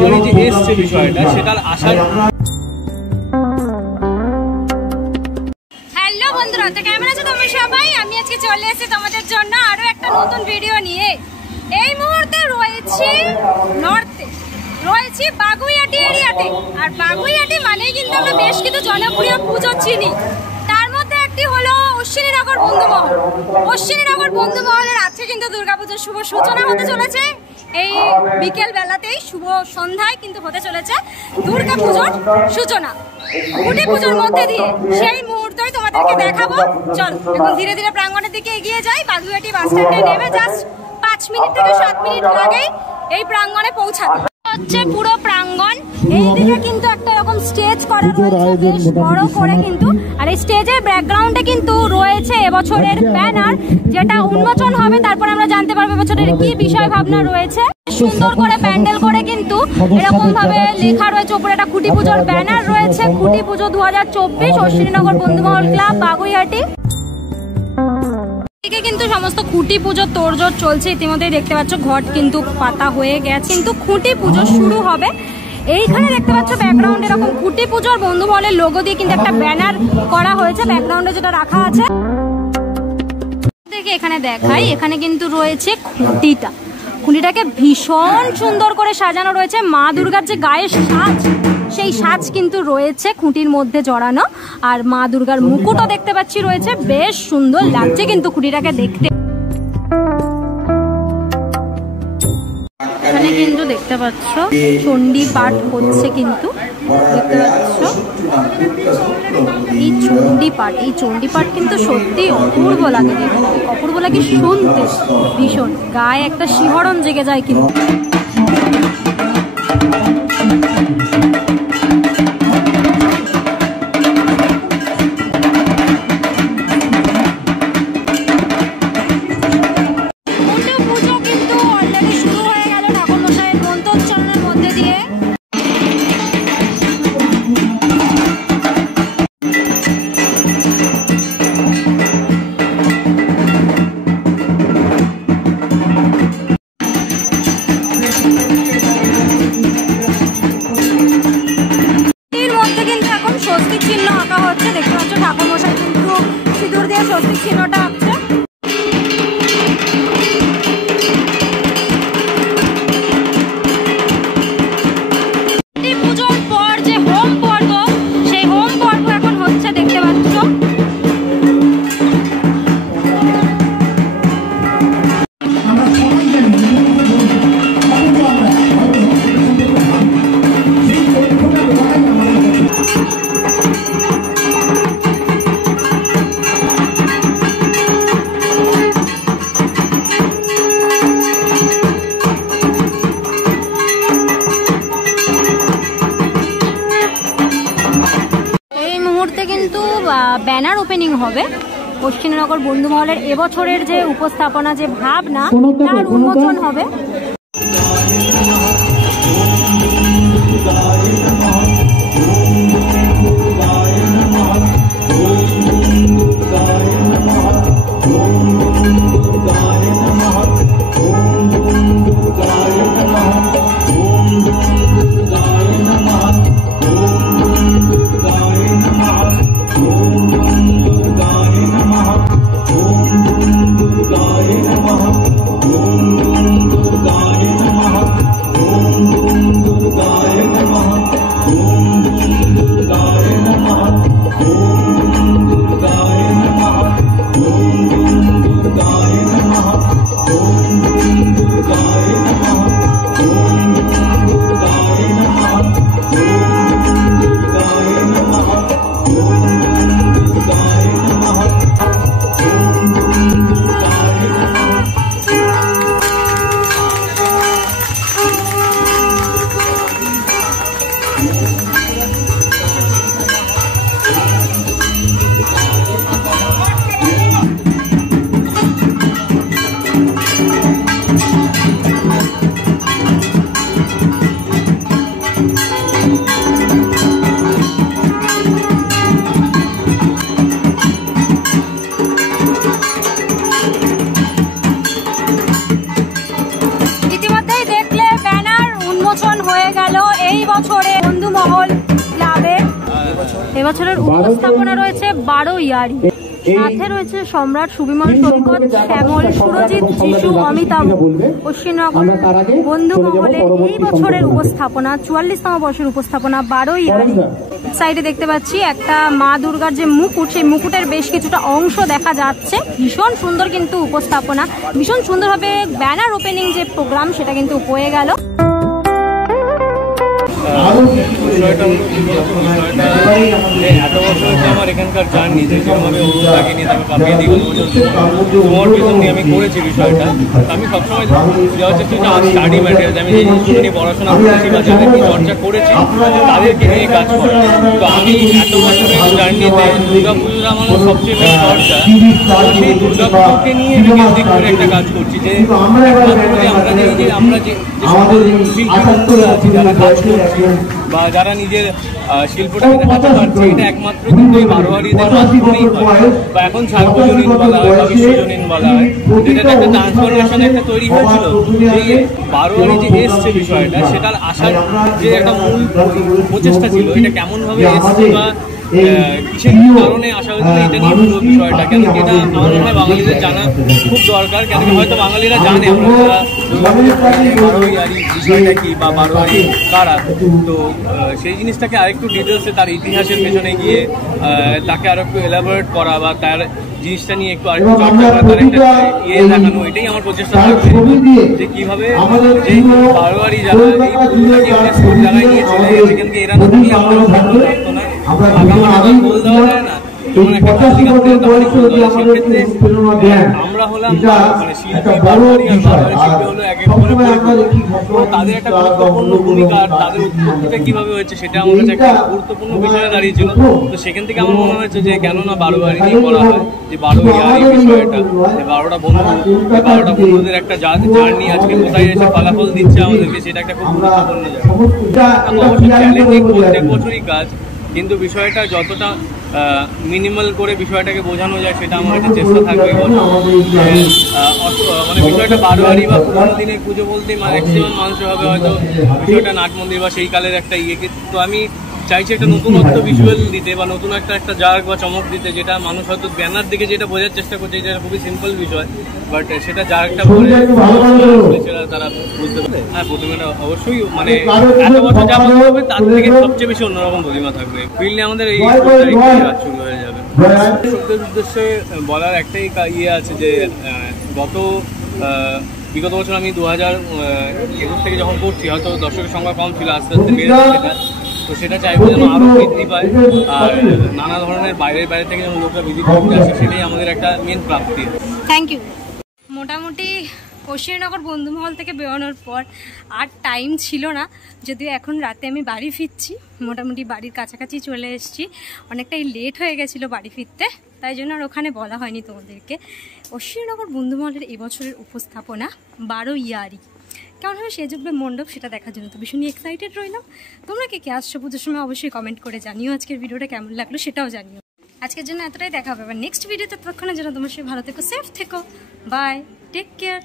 বারোয়ারি যে এসছে বিষয়টা সেটার আশার। হ্যালো বন্ধুরা, তো কেমন আছো তোমরা সবাই? আমি আজকে চলে এসেছি তোমাদের জন্য আরো একটা নতুন ভিডিও নিয়ে। এই মুহূর্তে রয়েছি নর্থে, রয়েছি বাগুইআটি এরিয়াতে। আর বাগুইআটি মানেই কিন্তু আমরা বেশ কিছু জনপ্রিয় পুজো চিনি। তার মধ্যে একটি হলো অশ্বিনীনগর বন্ধুমহল। অশ্বিনীনগর বন্ধুমহলের আজকে কিন্তু দুর্গাপুজোর শুভ সূচনা হতে চলেছে। এই বিকেল বেলাতেই শুভ সন্ধ্যায় কিন্তু হতে চলেছে দুর্গাপুজোর সূচনা। খুঁটি পুজোর মধ্যে দিয়ে সেই মুহূর্তই তোমাদেরকে দেখাবো। চল এখন ধীরে ধীরে প্রাঙ্গণের দিকে এগিয়ে যাই। বাগুইআটি বাস স্ট্যান্ডে নেমে জাস্ট 5 মিনিট থেকে 7 মিনিট লাগেই এই প্রাঙ্গণে পৌঁছাতে। হচ্ছে পুরো প্রাঙ্গণ, এইদিকে কিন্তু একটা এরকম স্টেজ করা রয়েছে বেশ বড় করে কিন্তু। আর এই স্টেজের ব্যাকগ্রাউন্ডে কিন্তু রয়েছে এবছরের ব্যানার, যেটা উন্মোচন হবে। তারপর আমরা জানতে পারবো এবছরের কি বিষয় ভাবনা রয়েছে। সুন্দর করে প্যান্ডেল করে কিন্তু এরকম ভাবে লেখা রয়েছে উপরে একটা খুঁটি পুজোর ব্যানার রয়েছে। খুঁটি পুজো 2024 অশ্বিনীনগর বন্ধুমহল ক্লাব বাগুইআটি। কিন্তু সমস্ত খুঁটি পুজোর তোড়জোড় চলছে। ইতিমধ্যেই দেখতে পাচ্ছ ঘট কিন্তু পাতা হয়ে গেছে, কিন্তু খুঁটি পুজো শুরু হবে। এইখানে দেখতে পাচ্ছ ব্যাকগ্রাউন্ড এরকম খুঁটি পুজোর বন্ধুমহলের লোগো দিয়ে কিন্তু একটা ব্যানার করা হয়েছে ব্যাকগ্রাউন্ডে যেটা রাখা আছে। দেখে এখানে দেখাই, এখানে কিন্তু রয়েছে খুঁটিটা। খুঁটিটাকে ভীষণ সুন্দর করে সাজানো রয়েছে। মা দুর্গার যে গায়ের সাজ, সেই সাজ কিন্তু রয়েছে খুঁটির মধ্যে জড়ানো। আর মা দুর্গার মুকুটও দেখতে পাচ্ছি রয়েছে, বেশ সুন্দর লাগছে কিন্তু খুঁটিটাকে দেখতে। এখানে কিন্তু দেখতে পাচ্ছ চণ্ডী পাঠ হচ্ছে কিন্তু দেখতে পাচ্ছ এই চণ্ডী পাঠ কিন্তু সত্যি অপূর্ব লাগে দেখতে, অপূর্ব লাগে শুনতে ভীষণ। গায়ে একটা শিহরণ জেগে যায় কিন্তু। স্বস্তিক চিহ্ন আঁকা হচ্ছে, দেখতে পাচ্ছ ঠাকুর মশাই কিন্তু সিঁদুর দিয়ে স্বস্তিক চিহ্নটা আঁকছে। পুজোর পর যে হোম পর্ব, সেই হোম পর্ব এখন হচ্ছে দেখতে পাচ্ছ। ব্যানার ওপেনিং হবে অশ্বিনীনগর বন্ধুমহলের। এবছরের যে উপস্থাপনা, যে ভাবনা, তার উন্মোচন হবে। এবছরের উপস্থাপনা রয়েছে 12 ইয়ারি, সাথে রয়েছে সম্রাট, সুবিমল, সৈকত, শ্যামল, সুরজিৎ, যিশু, অমিতাভ। অশ্বিনগর বন্ধু মহলে এই বছরের উপস্থাপনা 44তম বর্ষের উপস্থাপনা 12 ইয়ারি। সাইডে দেখতে পাচ্ছি একটা মা দুর্গার যে মুকুট, সেই মুকুটের বেশ কিছুটা অংশ দেখা যাচ্ছে। ভীষণ সুন্দর কিন্তু উপস্থাপনা, ভীষণ সুন্দরভাবে ব্যানার ওপেনিং যে প্রোগ্রাম সেটা কিন্তু হয়ে গেল। এত বছর হচ্ছে আমার এখানকার জার্নি, যেরকমভাবে অনুরাগে নিয়ে তাকে কাঁপিয়ে দিয়ে তোমার পিছন দিয়ে আমি করেছি বিষয়টা। আমি সবসময় দেওয়ার চেষ্টা করছি আমার স্টাডি ম্যাটেরিয়াল, আমি যে জিনিসগুলো নিয়ে পড়াশোনা করেছি বা যাদেরকে চর্চা করেছি তাদেরকে নিয়ে কাজ করা। তো আমি এত বছরের জার্নিতে দুর্গাপুজোর আমার সবচেয়ে বেশি চর্চা, সেই দুর্গাপুজোকে নিয়ে কেন্দ্রিক করে একটা কাজ করছি। যে আমরা যে শিল্পীরা আছি, যারা কাজ করছি বা যারা নিজের শিল্পটাকে দেখাতে পারছে, এটা একমাত্র কিন্তু এই বারোয়ারিদের মাধ্যমেই হয়। বা এখন সার্বজনীন বলা হয় বা বিশ্বজনীন বলা হয়, যেটা একটা ট্রান্সফরমেশন একটা তৈরি হয়েছিল। এই বারোয়ারি যে এসছে বিষয়টা, সেটার আসার যে একটা মূল প্রচেষ্টা ছিল, এটা কেমনভাবে এসছে বা কিসের কারণে আসা হয়েছিল, এটা নিয়ে পুরো বিষয়টা। কেন কি এটা আমার মনে হয় বাঙালিদের জানা খুব দরকার। কেন কি হয়তো বাঙালিরা জানে আমরা বারোয়ারি বিষয়টা কি বা বারোয়ারি কারা, তো সেই জিনিসটাকে আরেকটু ডিটেলসে তার ইতিহাসের পেছনে গিয়ে তাকে আরো একটু এলাবোরেট করা বা তার জিনিসটা নিয়ে একটু আরেকটু চর্চা করা, তার একটা দেখানো, এটাই আমার প্রচেষ্টা থাকবে। যে কিভাবে এই বারোয়ারি যারা এই পুজোটাকে জায়গায় নিয়ে চলে গেছে, কেন কি এরা নতুনই আমাদের থাকতো না, গোল দেওয়া যায় না, আমরা হলাম মানে শিল্পী, বারোয়ারি আর বারোয়ারি শিল্পী হলো এক এক করে তাদের একটা গুরুত্বপূর্ণ ভূমিকা, আর তাদের উৎপত্তিটা কিভাবে হয়েছে সেটা আমার কাছে একটা গুরুত্বপূর্ণ বিষয়ে দাঁড়িয়েছিল। তো সেখান থেকে আমার মনে হয়েছে যে কেননা বারোয়ারি নিয়ে বলা হয়, যে 12 ইয়ারি বিষয়টা, যে 12টা বন্ধু, 12টা বন্ধুদের একটা জার্নি আজকে কোথায় এসে ফলাফল দিচ্ছে আমাদেরকে, সেটা একটা খুব গুরুত্বপূর্ণ জায়গা। অবশ্যই চ্যালেঞ্জিং প্রত্যেক বছরই কাজ, কিন্তু বিষয়টা যতটা মিনিমাল করে বিষয়টাকে বোঝানো যায় সেটা আমার কাছে চেষ্টা থাকবে। মানে বিষয়টা বারোয়ারি বা পুরোনো দিনের পুজো বলতে ম্যাক্সিমাম মানুষের হবে হয়তো বিষয়টা নাট মন্দির বা সেই কালের একটা ইয়েকে। তো আমি চাইছি একটা নতুনত্ব ভিজুয়াল দিতে বা নতুন একটা জাগ বা চমক দিতে, যেটা মানুষ হয়তো ব্যানার দিকে যেটা বোঝার চেষ্টা করছে, যেটা খুবই সিম্পল বিষয়, বাট সেটা জাগটা বলে সেটা তারা বুঝতে পারে। হ্যাঁ, প্রতিমাটা অবশ্যই মানে এত বছর যা হবে তার থেকে সবচেয়ে বেশি অন্যরকম প্রতিমা থাকবে। ফিল্ডে আমাদের এই কাজ শুরু হয়ে যাবে। শব্দের উদ্দেশ্যে বলার একটাই ইয়ে আছে যে বিগত বছর আমি 2021 থেকে যখন করছি, হয়তো দর্শকের সংখ্যা কম ছিল, আস্তে আস্তে বেড়েছে সেটা। তো সেটা চাইবো যেন আরও বৃদ্ধি পায়, আর নানা ধরনের বাইরে থেকে যেন লোকরা ভিজিট করতে আসে, সেটাই আমাদের একটা মেন প্রাপ্তি। Thank you. মোটামুটি অশ্বিনগর বন্ধুমহল থেকে বেরোনোর পর আর টাইম ছিল না, যদিও এখন রাতে আমি বাড়ি ফিরছি, মোটামুটি বাড়ির কাছাকাছি চলে এসেছি। অনেকটাই লেট হয়ে গেছিলো বাড়ি ফিরতে, তাই জন্য আর ওখানে বলা হয়নি তোমাদেরকে। অশ্বিনগর বন্ধুমহলের এবছরের উপস্থাপনা 12 ইয়ারি কেমন হবে সেজুগবে মণ্ডপ, সেটা দেখার জন্য তো ভীষণই এক্সাইটেড রইলাম। তোমরা কে আসছো পুজোর সময় অবশ্যই কমেন্ট করে জানিও আজকের ভিডিওটা কেমন লাগলো, সেটাও জানিও। আজকের জন্য এতটাই, দেখা হবে আবার নেক্সট ভিডিওতে। ততক্ষণের জন্য তোমার সবাই ভালো থেকো, সেফ থেকো, বাই, টেক কেয়ার।